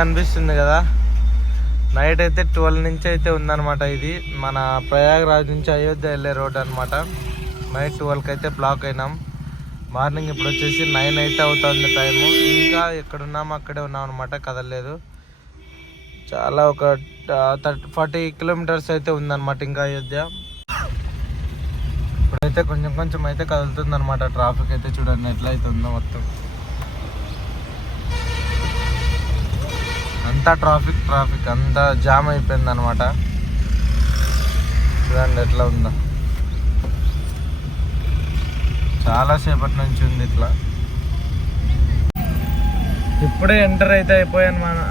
కనిపిస్తుంది కదా, నైట్ అయితే 12 నుంచి అయితే ఉందన్నమాట. ఇది మన ప్రయాగరాజ్ నుంచి అయోధ్య వెళ్ళే రోడ్ అనమాట. నైట్ 12కి అయితే బ్లాక్ అయినాం. మార్నింగ్ ఇప్పుడు వచ్చేసి 9 అయితే అవుతుంది టైము. ఇంకా ఎక్కడున్నాము అక్కడే ఉన్నాం అనమాట, కదలలేదు. చాలా ఒక 40 కిలోమీటర్స్ అయితే ఉందన్నమాట ఇంకా అయోధ్య. ఇప్పుడైతే కొంచెం కొంచెం అయితే కదులుతుంది అనమాట. ట్రాఫిక్ అయితే చూడండి ఎట్లయితే ఉందో, మొత్తం అంతా ట్రాఫిక్ అంతా జామ్ అయిపోయింది అనమాట. చూడండి ఎట్లా ఉందో, చాలా సేపటి నుంచి ఉంది ఇట్లా. ఇప్పుడే ఎంటర్ అయితే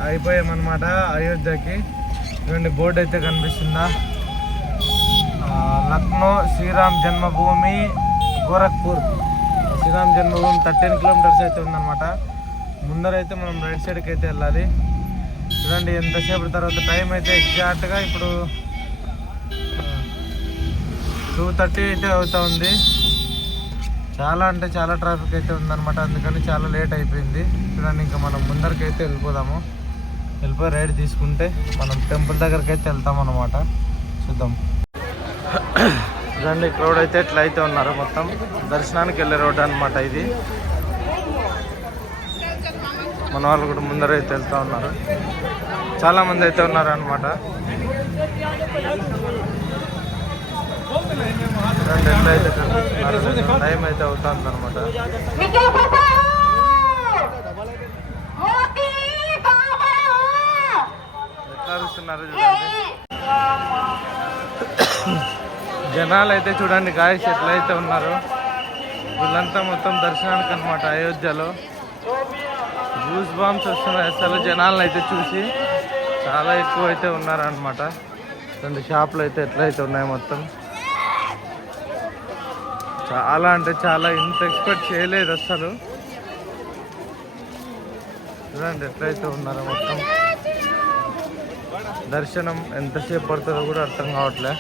అయిపోయామన్నమాట అయోధ్యకి. చూడండి బోర్డు అయితే కనిపిస్తుందా, లక్నో శ్రీరామ్ జన్మభూమి గోరఖ్పూర్. శ్రీరామ్ జన్మభూమి 13 కిలోమీటర్స్ అయితే ఉందన్నమాట. ముందరైతే మనం రైట్ సైడ్కి అయితే వెళ్ళాలి. చూడండి ఎంతసేపు తర్వాత టైం అయితే ఎగ్జాక్ట్గా ఇప్పుడు 2:30 అయితే అవుతా ఉంది. చాలా అంటే చాలా ట్రాఫిక్ అయితే ఉందన్నమాట, అందుకని చాలా లేట్ అయిపోయింది. చూడండి ఇంకా మనం ముందరికి అయితే వెళ్ళిపోయి రైడ్ తీసుకుంటే మనం టెంపుల్ దగ్గరికి అయితే వెళ్తాం అన్నమాట. చూద్దాం. చూడండి క్రౌడ్ అయితే ఎట్లా అయితే ఉన్నారు, మొత్తం దర్శనానికి వెళ్ళే రోడ్ అనమాట ఇది. మన వాళ్ళు కూడా ముందర అయితే వెళ్తూ ఉన్నారు, చాలా మంది అయితే ఉన్నారు అనమాట. ఎట్లా అయితే టైం అయితే అవుతుంది అనమాట. ఎట్లా అరుస్తున్నారు చూడండి జనాలు అయితే. చూడండి గాయస్ ఎట్లయితే ఉన్నారు, వీళ్ళంతా మొత్తం దర్శనానికి అనమాట. అయోధ్యలో గూస్ బాంబ్స్ వస్తున్నాయి అసలు జనాలను అయితే చూసి. చాలా ఎక్కువ అయితే ఉన్నారనమాట. 2 షాపులు అయితే ఎట్లయితే ఉన్నాయి మొత్తం. చాలా అంటే చాలా, ఇంత ఎక్స్పెక్ట్ చేయలేదు అసలు. చూడండి ఎట్లయితే ఉన్నారో మొత్తం. దర్శనం ఎంతసేపు పడుతుందో కూడా అర్థం కావట్లే.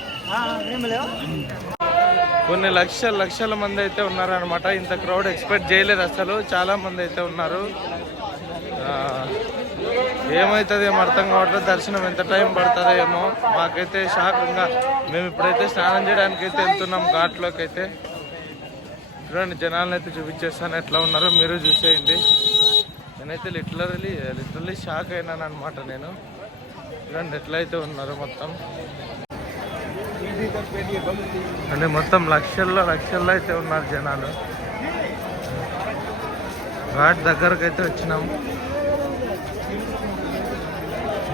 కొన్ని లక్షల మంది అయితే ఉన్నారనమాట. ఇంత క్రౌడ్ ఎక్స్పెక్ట్ చేయలేదు అసలు. చాలా మంది అయితే ఉన్నారు. ఏమవుతుంది ఏమో అర్థం కావట్లేదు. దర్శనం ఎంత టైం పడుతుందో ఏమో. మాకైతే షాక్. ఇంకా మేము ఇప్పుడైతే స్నానం చేయడానికి అయితే వెళ్తున్నాం ఘాట్లోకి అయితే. చూడండి జనాలను అయితే చూపించేస్తాను ఎట్లా ఉన్నారో మీరు చూసేయండి. నేనైతే లిటరలీ షాక్ అయినాను అనమాట నేను. చూడండి ఎట్లయితే ఉన్నారో మొత్తం. అంటే మొత్తం లక్షల్లో అయితే ఉన్నారు జనాలు. ఘాట్ దగ్గరకు అయితే వచ్చినాం.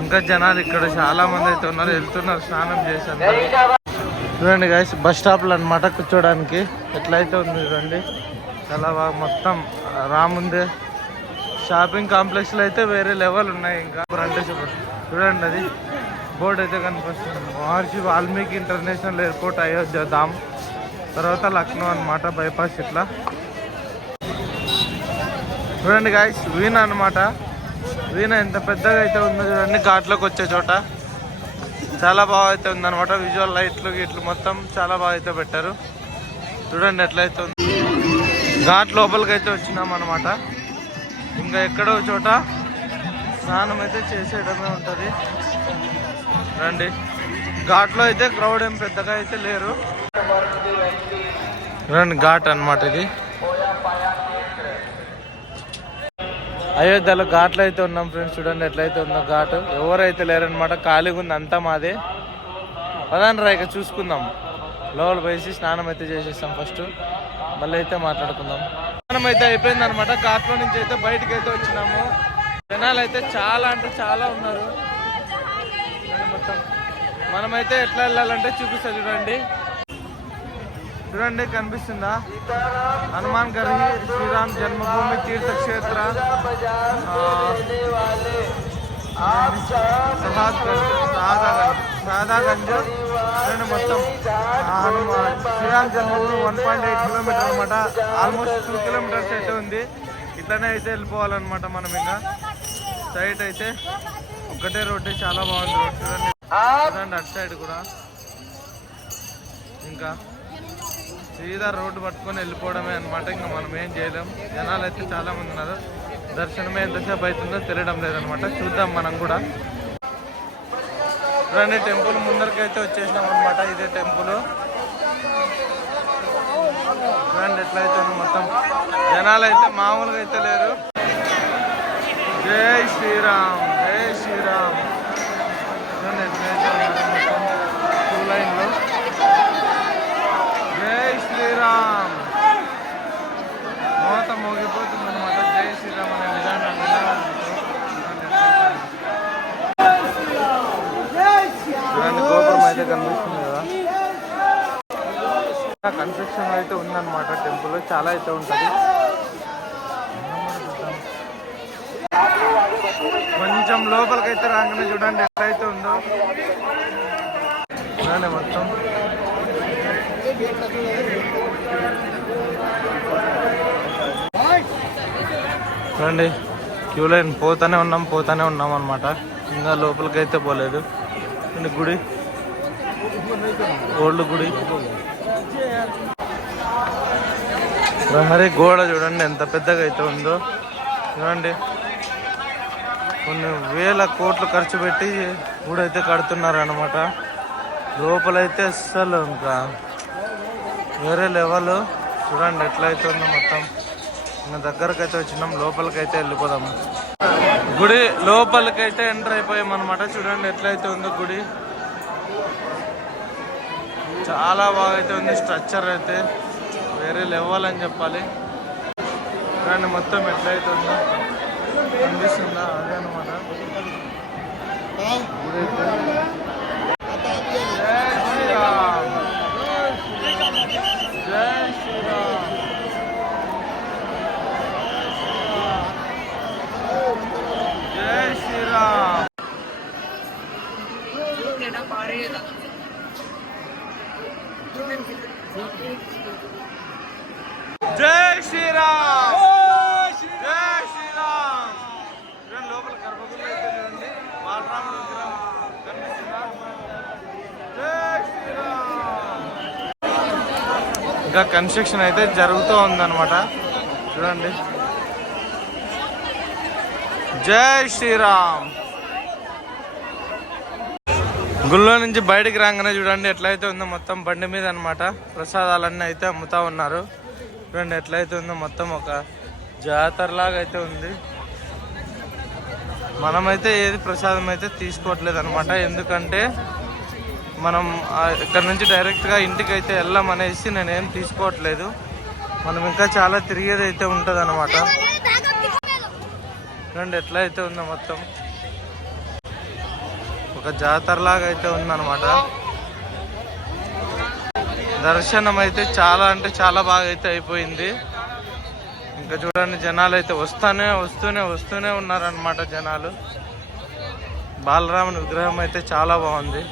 ఇంకా జనాలు ఇక్కడ చాలా మంది అయితే ఉన్నారు, వెళ్తున్నారు స్నానం చేశాను. చూడండి గైస్ బస్ స్టాప్లు అనమాట కూర్చోడానికి. ఎట్లయితే ఉంది చూడండి, చాలా బాగా మొత్తం రాముందే. షాపింగ్ కాంప్లెక్స్లో అయితే వేరే లెవెల్ ఉన్నాయి. ఇంకా అంటే చూడండి అది బోర్డు అయితే కనిపిస్తుంది. మహర్షి వాల్మీకి ఇంటర్నేషనల్ ఎయిర్పోర్ట్ అయోధ్య ధామ్, తర్వాత లక్నో అనమాట బైపాస్. ఇట్లా చూడండి గాయస్ వీణ అనమాట. వీణ ఎంత పెద్దగా అయితే ఉందో చూడండి. ఘాట్లోకి వచ్చే చోట చాలా బాగా అయితే ఉందన్నమాట. విజువల్ లైట్లు గిట్లు మొత్తం చాలా బాగా అయితే పెట్టారు. చూడండి ఎట్లయితే ఉంది. ఘాట్ లోపలికి అయితే వచ్చినాం అనమాట. ఇంకా ఎక్కడో చోట స్నానం అయితే చేసేయడమే ఉంటుంది. రండి, ఘాట్లో అయితే క్రౌడ్ ఏం పెద్దగా అయితే లేరు. రండి ఘాట్ అనమాట ఇది. అయోధ్యలో ఘాట్లో అయితే ఉన్నాం ఫ్రెండ్స్. చూడండి ఎట్లయితే ఉందో ఘాటు. ఎవరైతే లేరనమాట, ఖాళీగా ఉంది అంతా మాదే. పదాన్ని రా ఇక చూసుకుందాం. లోపల పోసి స్నానం అయితే చేసేస్తాం ఫస్ట్, మళ్ళీ అయితే మాట్లాడుకుందాం. స్నానం అయితే అయిపోయింది అనమాట. ఘాట్లో నుంచి అయితే బయటకు అయితే వచ్చినాము. జనాలు అయితే చాలా అంటే చాలా ఉన్నారు మొత్తం. మనమైతే ఎట్లా వెళ్ళాలంటే చూపిస్తా చూడండి. చూడండి కనిపిస్తుందా, హనుమాన్ గర్హి శ్రీరామ్ జన్మభూమి తీర్థక్షేత్ర సాదాగంజ్. చూడండి మొత్తం శ్రీరామ్ జన్మభూమి 1.8 కిలోమీటర్ అనమాట. ఆల్మోస్ట్ 2 కిలోమీటర్స్ అయితే ఉంది. ఇట్లనే అయితే వెళ్ళిపోవాలన్నమాట మనం. ఇంకా సైడ్ అయితే ఒకటే రోడ్డు, చాలా బాగుంది రోడ్. చూడండి అటు సైడ్ కూడా. ఇంకా సీదా రోడ్డు పట్టుకొని వెళ్ళిపోవడమే అనమాట. ఇంకా మనం ఏం చేయలేం. జనాలు అయితే చాలా మంది ఉన్నారు. దర్శనమే ఎంతసేపు అవుతుందో తెలియడం లేదనమాట. చూద్దాం మనం కూడా. రండి, టెంపుల్ ముందరికైతే వచ్చేసినాం అనమాట. ఇదే టెంపుల్. రండి, ఎట్లయితే మొత్తం జనాలు అయితే మామూలుగా అయితే లేరు. జై శ్రీరామ్, జై శ్రీరామ్. చూడండి ఎట్లయితే మొత్తం క్యూ లైన్లో. జై శ్రీరామ్ మోత మోగిపోతుంది అనమాట. జై శ్రీరామ్ అనే విధానం చూడండి. గోపురం అయితే కనిపిస్తుంది కదా. కన్స్ట్రక్షన్ అయితే ఉందన్నమాట. టెంపుల్ చాలా అయితే ఉంటుంది. కొంచెం లోపలికైతే రాగానే చూడండి ఎట్లయితే ఉందో. చూడండి మొత్తం చూడండి క్యూ లైన్ పోతానే ఉన్నాం అనమాట. ఇంకా లోపలికైతే పోలేదు. గుడి, ఓల్డ్ గుడి. ప్రహరీ గోడ చూడండి ఎంత పెద్దగా అయితే ఉందో. చూడండి కొన్ని వేల కోట్లు ఖర్చు పెట్టి గుడి అయితే కడుతున్నారు అనమాట. లోపలైతే అస్సలు ఇంకా వేరే లెవెల్. చూడండి ఎట్లయితే ఉందో మొత్తం. ఇంకా దగ్గరకైతే వచ్చినాం, లోపలికైతే వెళ్ళిపోదాము. గుడి లోపలికైతే ఎంటర్ అయిపోయాం అనమాట. చూడండి ఎట్లయితే ఉందో గుడి. చాలా బాగా అయితే ఉంది. స్ట్రక్చర్ అయితే వేరే లెవెల్ అని చెప్పాలి. చూడండి మొత్తం ఎట్లయితే ఉందో కనిపిస్తుందా, అదే అనమాట గుడి అయితే. జై శ్రీరామ్, జై శ్రీరామ్, జై శ్రీరామ్. జై శ్రీరామ్, జై శ్రీరామ్. చూడండి లోపల గర్భగుడి అయితే చూడండి. బాలరాముడు విగ్రహం కనిపిస్తుందా. జై శ్రీరామ్. ఇంకా కన్స్ట్రక్షన్ అయితే జరుగుతూ ఉందన్నమాట. చూడండి. జై శ్రీరామ్. గుళ్ళో నుంచి బయటికి రాగానే చూడండి ఎట్లయితే ఉందో మొత్తం బండి మీద అనమాట. ప్రసాదాలన్నీ అయితే అమ్ముతా ఉన్నారు. చూడండి ఎట్లయితే ఉందో మొత్తం ఒక జాతరలాగా అయితే ఉంది. మనమైతే ఏది ప్రసాదం అయితే తీసుకోవట్లేదు అనమాట. ఎందుకంటే మనం ఇక్కడ నుంచి డైరెక్ట్గా ఇంటికి అయితే వెళ్ళామనేసి నేనేం తీసుకోవట్లేదు. మనం ఇంకా చాలా తిరిగేది అయితే ఉంటుంది అనమాట. చూడండి ఎట్లయితే ఉందో మొత్తం ఒక జాతరలాగా అయితే ఉందన్నమాట. దర్శనం అయితే చాలా అంటే చాలా బాగా అయితే అయిపోయింది. ఇంకా చూడండి జనాలు అయితే వస్తూనే ఉన్నారనమాట జనాలు. బాలరాముని విగ్రహం అయితే చాలా బాగుంది.